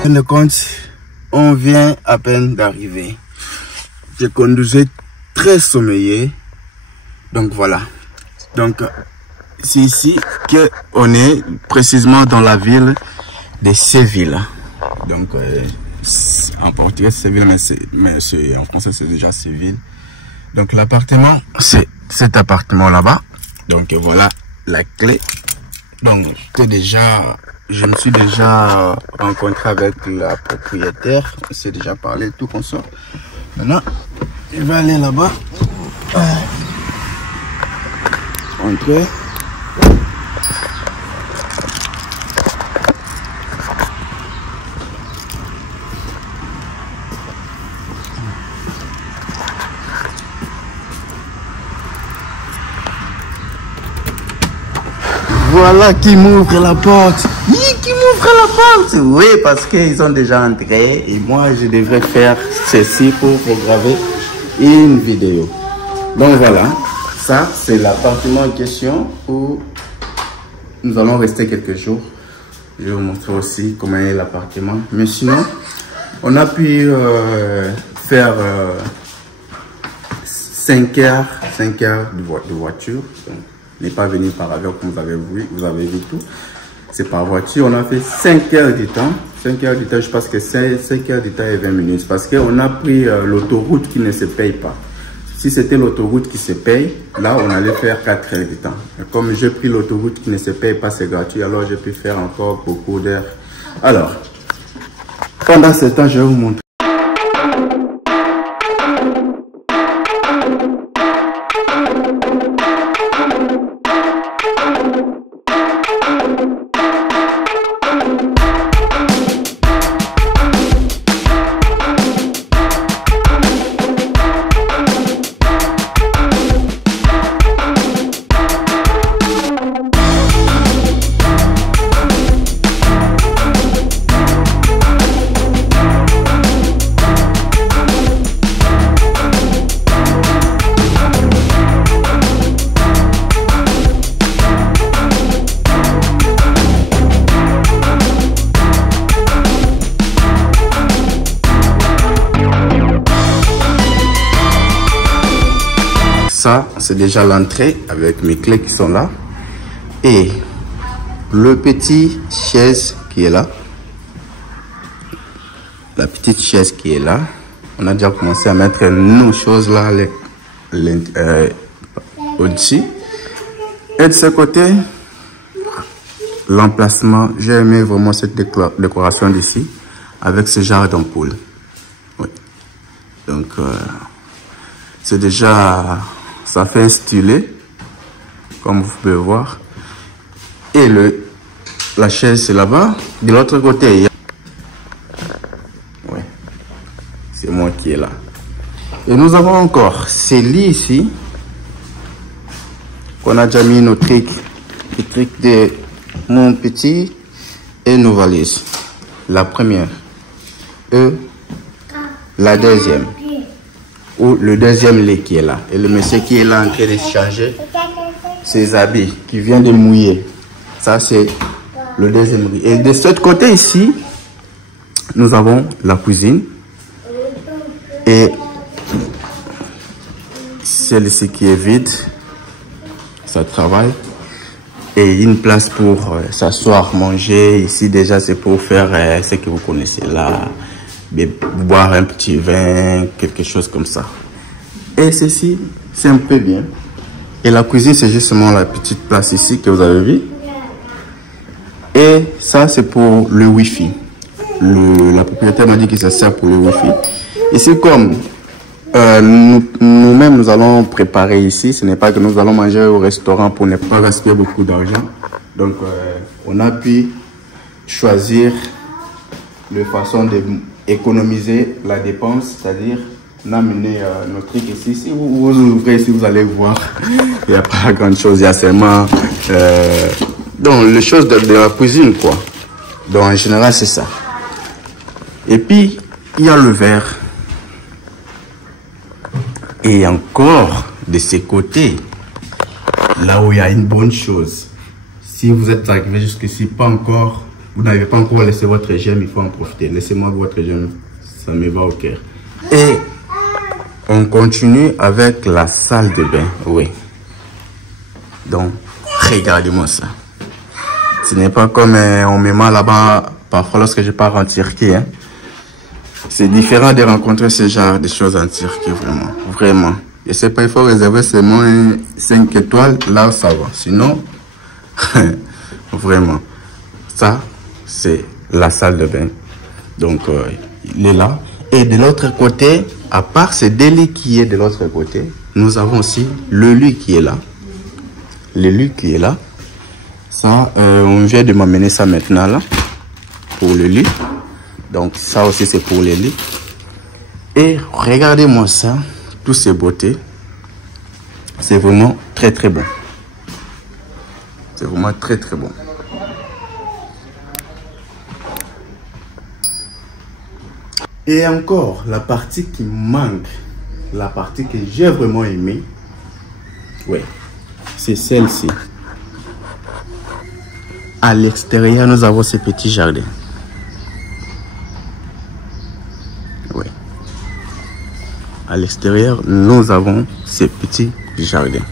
En fin de compte, on vient à peine d'arriver. Je conduisais très sommeillé. Donc voilà. Donc c'est ici que on est précisément dans la ville de Séville. Donc en portugais c'est Séville, mais en français c'est déjà Séville. Donc l'appartement c'est cet appartement là-bas. Donc voilà la clé. Donc je me suis déjà rencontré avec la propriétaire. On s'est déjà parlé, tout comme ça. Maintenant, je vais aller là-bas. Entrer. Voilà qui m'ouvre la porte. Qui m'ouvre la porte. Oui, parce qu'ils sont déjà entrés. Et moi, je devrais faire ceci pour graver une vidéo. Donc voilà. Ça, c'est l'appartement en question où nous allons rester quelques jours. Je vais vous montrer aussi comment est l'appartement. Mais sinon, on a pu faire 5 heures de voiture. Donc, n'est pas venu par avion comme vous avez vu tout. C'est par voiture. On a fait 5 heures de temps. 5 heures de temps, je pense que c'est 5 heures de temps et 20 minutes. Parce qu'on a pris l'autoroute qui ne se paye pas. Si c'était l'autoroute qui se paye, là, on allait faire 4 heures de temps. Et comme j'ai pris l'autoroute qui ne se paye pas, c'est gratuit, alors j'ai pu faire encore beaucoup d'heures. Alors, pendant ce temps, je vais vous montrer. Ça, c'est déjà l'entrée avec mes clés qui sont là. Et le petit chaise qui est là. La petite chaise qui est là. On a déjà commencé à mettre nos choses là au-dessus. Et de ce côté, l'emplacement, j'ai aimé vraiment cette décoration d'ici avec ce genre d'ampoule. Oui. Donc, c'est déjà... Ça fait un stylet, comme vous pouvez voir. Et la chaise, c'est là-bas. De l'autre côté, il y a... Ouais, c'est moi qui est là. Et nous avons encore ces lits ici. Qu'on a déjà mis nos trucs. Les trucs de mon petit et nos valises. La première. Et la deuxième. Ou le deuxième lit qui est là. Et le monsieur qui est là en train de changer ses habits, qui vient de mouiller. Ça, c'est le deuxième lit. Et de ce côté ici, nous avons la cuisine. Et celle-ci qui est vide. Ça travaille. Et une place pour s'asseoir, manger. Ici, déjà, c'est pour faire ce que vous connaissez là. Boire un petit vin, quelque chose comme ça. Et ceci, c'est un peu bien. Et la cuisine, c'est justement la petite place ici que vous avez vu. Et ça, c'est pour le Wi-Fi. La propriétaire m'a dit que ça sert pour le Wi-Fi. Ici, comme nous-mêmes, nous allons préparer ici. Ce n'est pas que nous allons manger au restaurant pour ne pas gaspiller beaucoup d'argent. Donc, on a pu choisir la façon de économiser la dépense, c'est-à-dire on a amené nos trucs ici. Si vous ouvrez, si vous allez voir, il n'y a pas grand chose, il y a seulement donc les choses de la cuisine quoi. Donc en général c'est ça. Et puis il y a le verre. Et encore de ces côtés, là où il y a une bonne chose. Si vous êtes arrivé jusqu'ici, pas encore vous n'avez pas encore laissé votre j'aime, il faut en profiter. Laissez-moi votre j'aime, ça me va au cœur. Et on continue avec la salle de bain, oui. Donc, regardez-moi ça. Ce n'est pas comme on me met là-bas, parfois lorsque je pars en Turquie. Hein. C'est différent de rencontrer ce genre de choses en Turquie, vraiment. Vraiment. Je sais pas, il faut réserver seulement 5 étoiles, là où ça va. Sinon, vraiment. Ça, c'est la salle de bain. Donc, il est là. Et de l'autre côté, à part ces deux lits qui est de l'autre côté, nous avons aussi le lit qui est là. Le lit qui est là. Ça, on vient de m'amener ça maintenant là. Pour le lit. Donc, ça aussi, c'est pour les lits. Et regardez-moi ça. Toutes ces beautés. C'est vraiment très, très bon. C'est vraiment très, très bon. Et encore, la partie qui manque, la partie que j'ai vraiment aimée, ouais, c'est celle-ci. À l'extérieur, nous avons ce petit jardin. Ouais. À l'extérieur, nous avons ce petit jardin.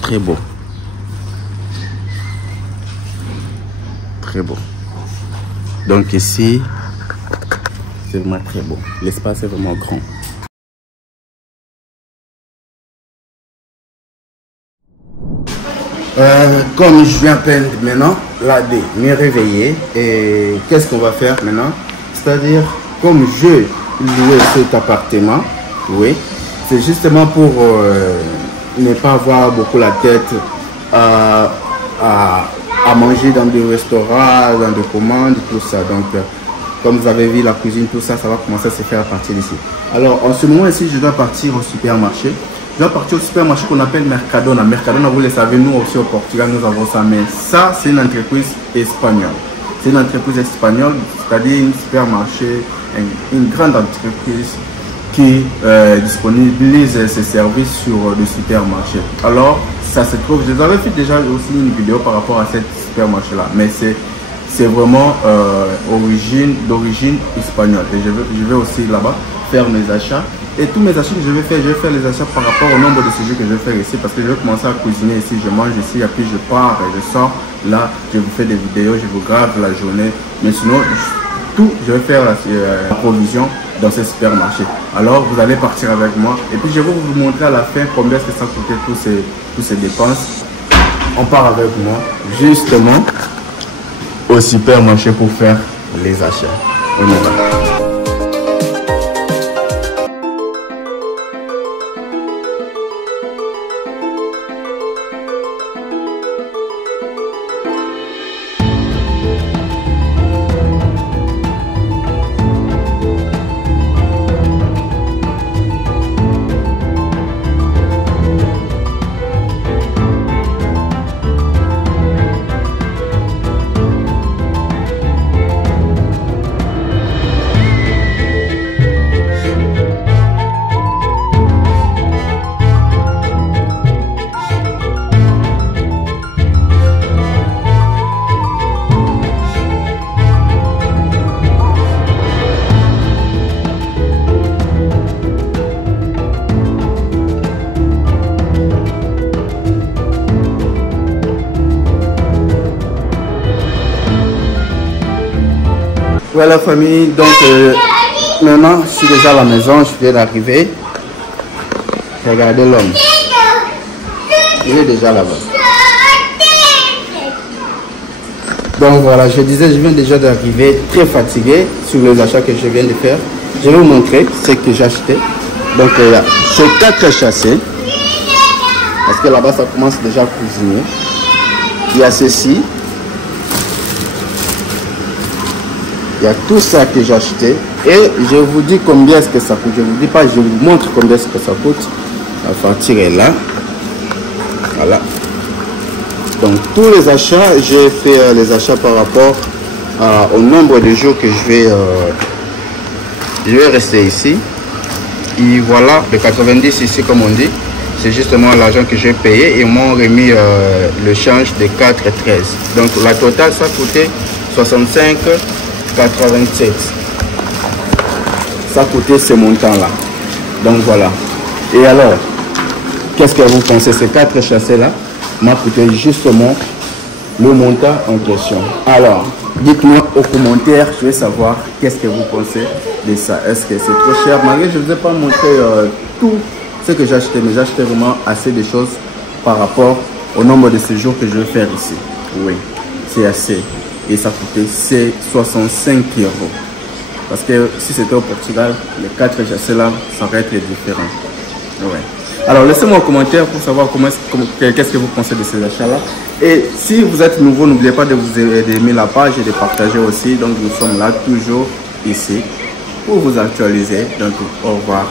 Très beau. Très beau. Donc ici, c'est vraiment très beau. L'espace est vraiment grand. Comme je viens à peine maintenant là de me réveiller, et qu'est-ce qu'on va faire maintenant? C'est-à-dire, comme je louais cet appartement, oui, c'est justement pour ne pas avoir beaucoup la tête à manger dans des restaurants, dans des commandes, tout ça. Donc, comme vous avez vu la cuisine, tout ça, ça va commencer à se faire à partir d'ici. Alors, en ce moment ici, je dois partir au supermarché. Je dois partir au supermarché qu'on appelle Mercadona. Mercadona, vous le savez, nous aussi au Portugal, nous avons ça. Mais ça, c'est une entreprise espagnole. C'est une entreprise espagnole, c'est-à-dire un supermarché, une grande entreprise qui disponibilise ses services sur le supermarché. Alors, ça se trouve, je vous avais fait déjà aussi une vidéo par rapport à cette supermarché-là. Mais c'est vraiment d'origine espagnole. Et je vais aussi là-bas faire mes achats. Et tous mes achats que je vais faire les achats par rapport au nombre de séjours que je vais faire ici. Parce que je vais commencer à cuisiner ici, je mange ici, et puis je pars et je sors. Là, je vous fais des vidéos, je vous grave la journée. Mais sinon, tout, je vais faire la provision dans ce supermarché. Alors, vous allez partir avec moi. Et puis, je vais vous montrer à la fin combien est-ce que ça coûtait tous ces dépenses. On part avec moi, justement, au supermarché pour faire les achats. On y va. Voilà famille, donc maintenant je suis déjà à la maison, je viens d'arriver. Regardez l'homme. Il est déjà là-bas. Donc voilà, je disais, je viens déjà d'arriver très fatigué sur les achats que je viens de faire. Je vais vous montrer ce que j'ai acheté. Donc c'est 4 chassés. Parce que là-bas ça commence déjà à cuisiner. Il y a ceci. Il y a tout ça que j'ai acheté et je vous dis combien est-ce que ça coûte. Je vous dis pas, je vous montre combien est-ce que ça coûte. La facture est là. Voilà. Donc tous les achats, j'ai fait les achats par rapport au nombre de jours que je vais rester ici. Et voilà, de 90 ici comme on dit. C'est justement l'argent que j'ai payé et ils m'ont remis le change de 4,13. Donc la totale ça coûtait 65,87. Ça coûtait ce montant-là. Donc voilà. Et alors, qu'est-ce que vous pensez? Ces 4 châssis-là m'a coûté justement le montant en question. Alors, dites-moi aux commentaires, je vais savoir qu'est-ce que vous pensez de ça. Est-ce que c'est trop cher? Malgré je ne vous ai pas montré tout ce que j'ai acheté, mais j'ai acheté vraiment assez de choses par rapport au nombre de séjours que je vais faire ici. Oui, c'est assez. Et ça coûtait 65 €. Parce que si c'était au Portugal, les 4 châssis là, ça aurait été différent. Ouais. Alors laissez-moi un commentaire pour savoir qu'est-ce que vous pensez de ces achats-là. Et si vous êtes nouveau, n'oubliez pas d'aimer la page et de partager aussi. Donc nous sommes là toujours ici pour vous actualiser. Donc au revoir.